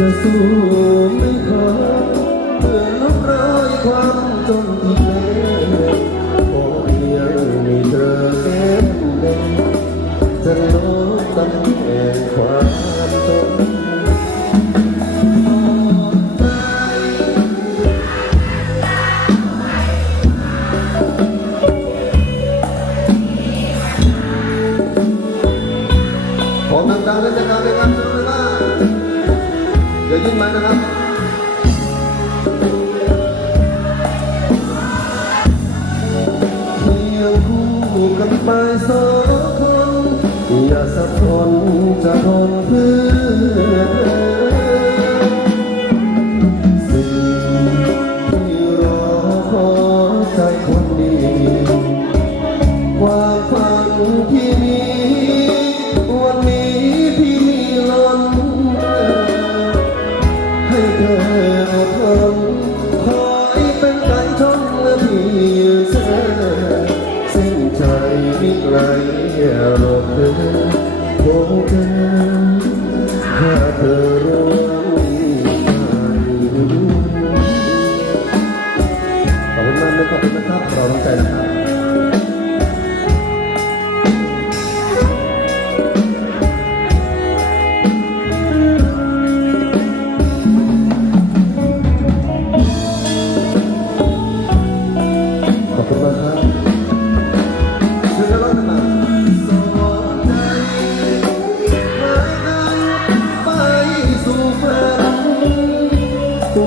จะสู้ไม่ขอเพื่อลบรอยความจนที่แพ้ขอเพียงมีเธอแก้มแดงจะลดตำแหน่งความจนขอดังๆเลยนะครับในงานสุดยว่า เดี๋ยวยื่นมานะครับคู่กันไปสองคนอย่าสับสนจะทนเพื่อสิ่งที่รอขอใจคนดีความ กัน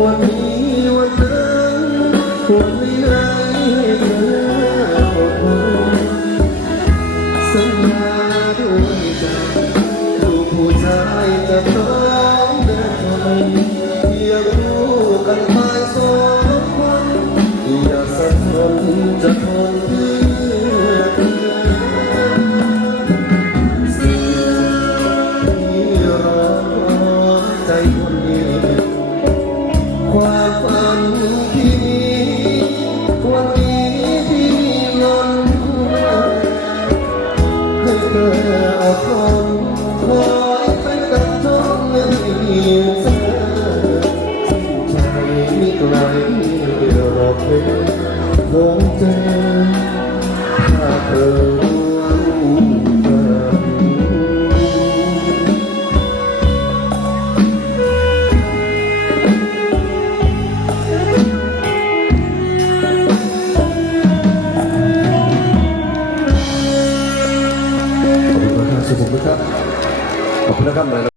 วันนี้วันนั้นควรไม่ให้เธออดทนสัญญาด้วยใจลูกผู้ชายจะต้องเดินทางเพียงรู้กันไปสองคนอย่าสับสนจะทน คงเจอถ้าเธอรู้กันขอบคุณมากครับสุขุมวิทครับขอบคุณนะครับ